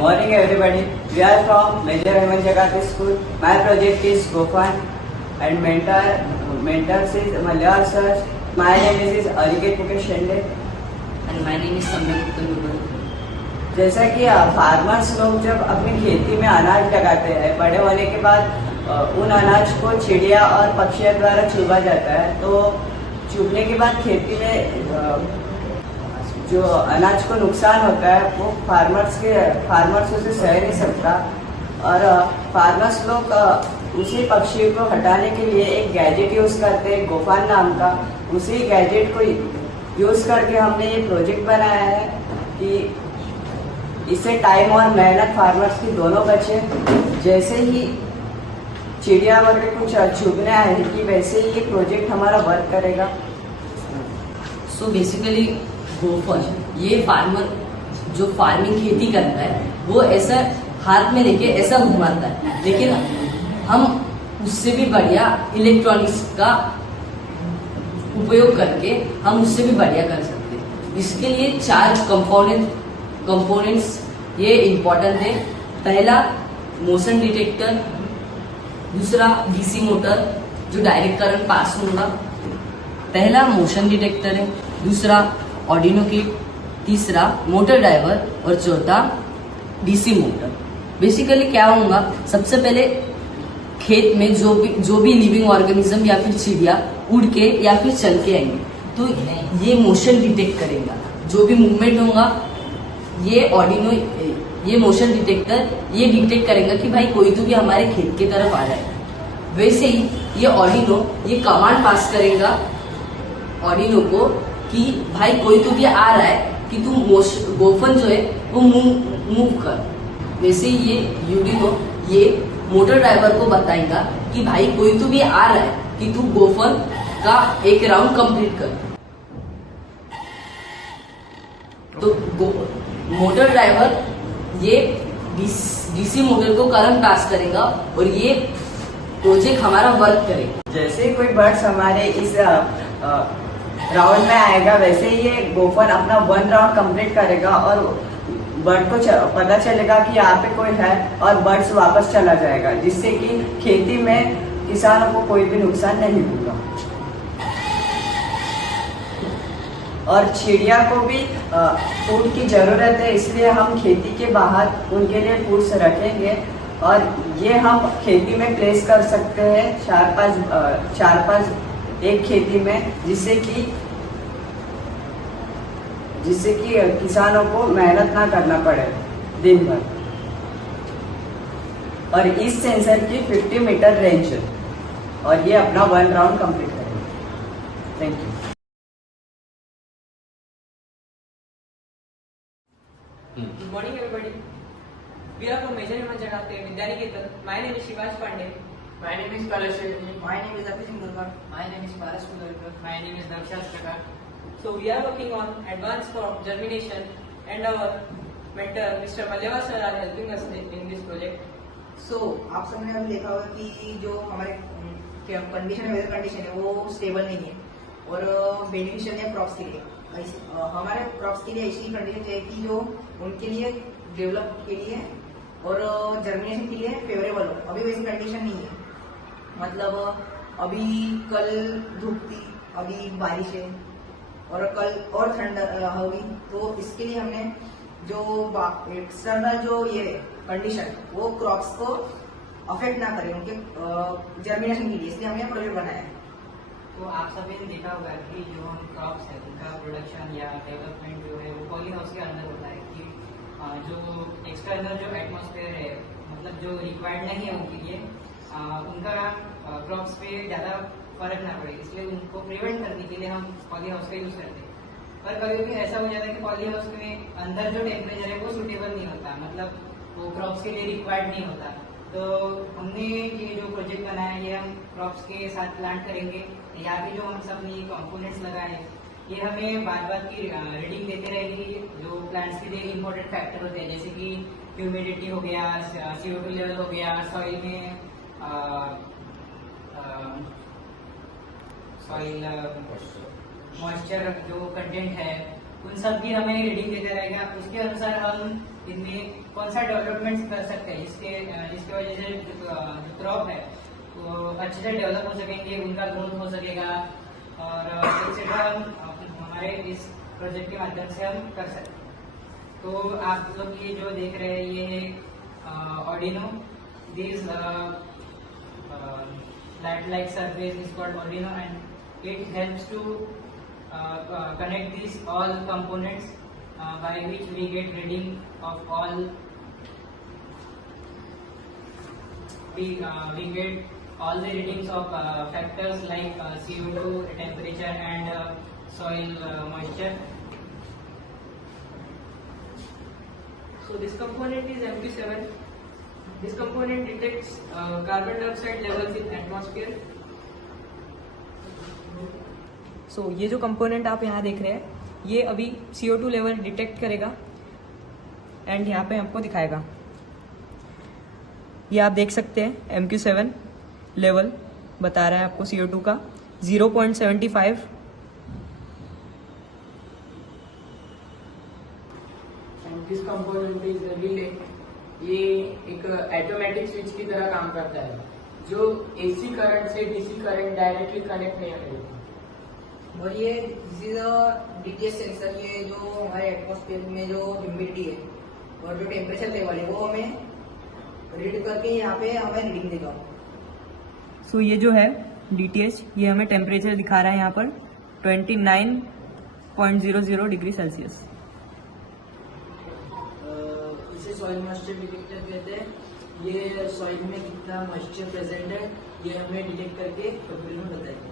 Morning everybody, we are from Major Ahmed Jagati School. My project is GoFund and mentors is Malayalam sir. My name is Ariket Mukesh Shende and my name is Samir Gupta. जैसा कि farmers लोग जब अपनी खेती में अनाज लगाते हैं, बड़े होने के बाद उन अनाज को चिड़िया और पक्षियों द्वारा चुभा जाता है, तो चुभने के बाद खेती में जो अनाज को नुकसान होता है वो फार्मर्स उसे सह नहीं सकता और फार्मर्स लोग उसी पक्षी को हटाने के लिए एक गैजेट यूज़ करते हैं गोफान नाम का। उसी गैजेट को यूज़ करके हमने ये प्रोजेक्ट बनाया है कि इससे टाइम और मेहनत फार्मर्स की दोनों बचे। जैसे ही चिड़िया वगैरह कुछ चुभने आएगी वैसे ही ये प्रोजेक्ट हमारा वर्क करेगा। सो बेसिकली गोफन ये फार्मर जो फार्मिंग खेती करता है वो ऐसा हाथ में लेके ऐसा घुमाता है, लेकिन हम उससे भी बढ़िया इलेक्ट्रॉनिक्स का उपयोग करके हम उससे भी बढ़िया कर सकते हैं। इसके लिए 4 कंपोनेंट्स ये इम्पोर्टेंट है। पहला मोशन डिटेक्टर, दूसरा डीसी मोटर जो डायरेक्ट करंट पास होगा, पहला मोशन डिटेक्टर है, दूसरा ऑर्डिनो किट, तीसरा मोटर ड्राइवर और चौथा डीसी मोटर। बेसिकली क्या होगा, सबसे पहले खेत में जो भी लिविंग ऑर्गेनिज्म या फिर चिड़िया उड़ के या फिर चल के आएंगे तो ये मोशन डिटेक्ट करेगा। जो भी मूवमेंट होगा ये मोशन डिटेक्टर ये डिटेक्ट करेगा कि भाई कोई तो भी हमारे खेत की तरफ आ रहा है। वैसे ही ये ऑर्डिनो ये कमांड पास करेगा ऑर्डिनो को कि भाई कोई तो भी आ रहा है कि तू गोफन जो है वो मूव कर। वैसे ही ये यूडिनो ये मोटर ड्राइवर को बताएगा कि भाई कोई तो भी आ रहा है कि तू गोफन का एक राउंड कंप्लीट कर। तो मोटर ड्राइवर ये डीसी मोटर को करंट पास करेगा और ये प्रोजेक्ट हमारा वर्क करेगा। जैसे ही कोई बर्ड्स हमारे इस राउंड में आएगा वैसे ही ये गोफन अपना 1 राउंड कंप्लीट करेगा और बर्ड को पता चलेगा कि यहाँ पे कोई है और बर्ड्स वापस चला जाएगा, जिससे कि खेती में किसानों को कोई भी नुकसान नहीं होगा। और चिड़िया को भी फूड की जरूरत है, इसलिए हम खेती के बाहर उनके लिए फूड्स रखेंगे और ये हम खेती में प्लेस कर सकते हैं 4-5 एक खेती में, जिससे कि किसानों को मेहनत ना करना पड़े दिन भर। और इस सेंसर की 50 मीटर रेंज है और ये अपना 1 राउंड कंप्लीट करेगा। Thank you. Good morning everybody. We are from Major Ahmed Jagati Vidyaniketan. My name is Shivash Pandey. My name is Kalash Shetty. My name is Abhijit Murga. My name is Paras Kulkarkar. My name is Dakshash Chakar. So we are working on advanced crop germination and our mentor Mr. Maleva sir are helping us in this project. सो आप सबने अभी देखा होगा कि जो हमारे condition है, weather condition है वो स्टेबल नहीं है और बेनिफिशियल है क्रॉप्स के लिए। हमारे क्रॉप्स के लिए ऐसी कंडीशन चाहिए कि जो उनके लिए डेवलप के लिए और जर्मिनेशन के लिए फेवरेबल हो। अभी वैसी कंडीशन नहीं है, मतलब अभी कल धूप थी, अभी बारिश है और कल और ठंड होगी। तो इसके लिए हमने जो एक्सटर्नल जो ये कंडीशन वो क्रॉप्स को अफेक्ट ना करे उनके जर्मिनेशन के लिए, इसलिए हमने प्रोजेक्ट बनाया है। तो आप सभी ने देखा होगा कि जो हम क्रॉप्स है उनका प्रोडक्शन या डेवलपमेंट जो है वो पॉली हाउस के अंदर होता है कि जो एक्सटर्नल जो एटमॉस्फेयर है, मतलब जो रिक्वायर्ड नहीं है उनके लिए, उनका क्रॉप्स पे ज़्यादा फर्क ना पड़े, इसलिए उनको प्रिवेंट करने के लिए हम पॉली हाउस का यूज करते हैं। पर कभी कभी ऐसा हो जाता है कि पॉली हाउस में अंदर जो टेम्परेचर है वो सूटेबल नहीं होता, मतलब वो क्रॉप्स के लिए रिक्वायर्ड नहीं होता। तो हमने ये जो प्रोजेक्ट बनाया है ये हम क्रॉप्स के साथ प्लांट करेंगे। यहाँ पे जो हम सब ने कंपोनेंट्स लगाए हैं ये हमें बार बार की रीडिंग देते रहेंगे, जो प्लांट्स के लिए इंपॉर्टेंट फैक्टर होते हैं, जैसे कि ह्यूमिडिटी हो गया, CO2 लेवल हो गया, सॉइल में सॉइल मॉइस्चर जो कंटेंट है, उन सब की हमें रीडिंग देता रहेगा। उसके अनुसार हम इनमें कौन सा डेवलपमेंट कर सकते हैं जिसके वजह से जो क्रॉप है वो अच्छे से डेवलप हो सकेंगे, उनका ग्रोथ हो सकेगा और एक्सेट्रा हम हमारे इस प्रोजेक्ट के माध्यम से हम कर सकते हैं। तो आप लोग ये जो देख रहे हैं ये है Arduino, this like surface is called Arduino and it helps to connect these all components by which we get reading of all we get all the readings of factors like CO2, temperature and soil moisture. So this component is MQ7. This component detects carbon dioxide levels in atmosphere. सो ये जो component आप यहाँ देख रहे हैं ये अभी CO2 level detect करेगा एंड यहाँ पे आपको दिखाएगा। ये आप देख सकते हैं MQ7 लेवल बता रहा है आपको CO2 का 0.75। This component is relay. ये एक ऑटोमेटिक स्विच की तरह काम करता है जो AC करंट से DC करंट डायरेक्टली कनेक्ट नहीं करेगा। और ये DTS सेंसर, ये जो हमारे एटमॉस्फेयर में जो ह्यूमिडिटी है और जो टेम्परेचर लेवल है वो हमें रीड करके यहाँ पे हमें रीडिंग देगा। सो ये जो है DTS ये हमें टेम्परेचर दिखा रहा है यहाँ पर 29.00 डिग्री सेल्सियस। इसे सॉइल मॉइस्चर डिटेक्टर कहते हैं। ये सॉइल में कितना मॉइस्चर प्रेजेंट है ये हमें डिटेक्ट करके कंप्यूटर में बताएगा।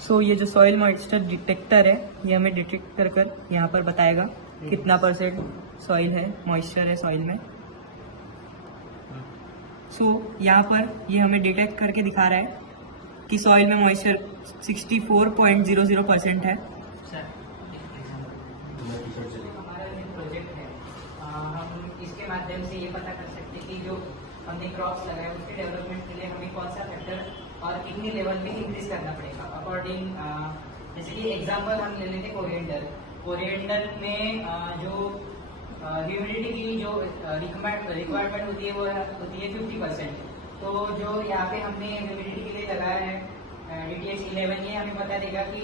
सो ये जो सॉइल मॉइस्चर डिटेक्टर है ये हमें डिटेक्ट कर कर यहाँ पर बताएगा कितना परसेंट सॉइल है, मॉइस्चर है सॉइल में। सो यहाँ पर ये हमें डिटेक्ट करके दिखा रहा है कि सॉइल में मॉइस्चर 64.00% है। हमारा जो प्रोजेक्ट है हम इसके माध्यम से ये पता कर सकते हैं कि जो हमने क्रॉप्स लगाए उसके डेवलपमेंट के लिए हमें कौन सा फैक्टर और कितनी लेवल पे इंक्रीज करना पड़ेगा अकॉर्डिंग। जैसे कि एग्जांपल हम ले लेते कोरिएंडर में जो ह्यूमिडिटी की जो रिक्वायरमेंट होती है वो होती है 50%। तो जो यहाँ पे हमने ह्यूमिडिटी के लिए लगाया है DTS 11, ये हमें बता देगा कि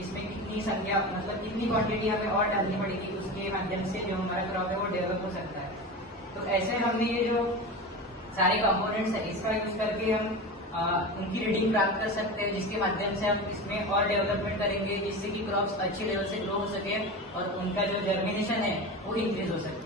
इसमें कितनी संख्या, मतलब कितनी क्वांटिटी हमें और डालनी पड़ेगी, उसके माध्यम से जो हमारा क्रॉप है वो डेवलप हो सकता है। तो ऐसे हमने ये जो सारे कंपोनेंट्स है इसका यूज करके हम उनकी रीडिंग प्राप्त कर सकते हैं, जिसके माध्यम से हम इसमें और डेवलपमेंट करेंगे जिससे कि क्रॉप्स अच्छे लेवल से ग्रो हो सके और उनका जो जर्मिनेशन है वो इंक्रीज हो सके।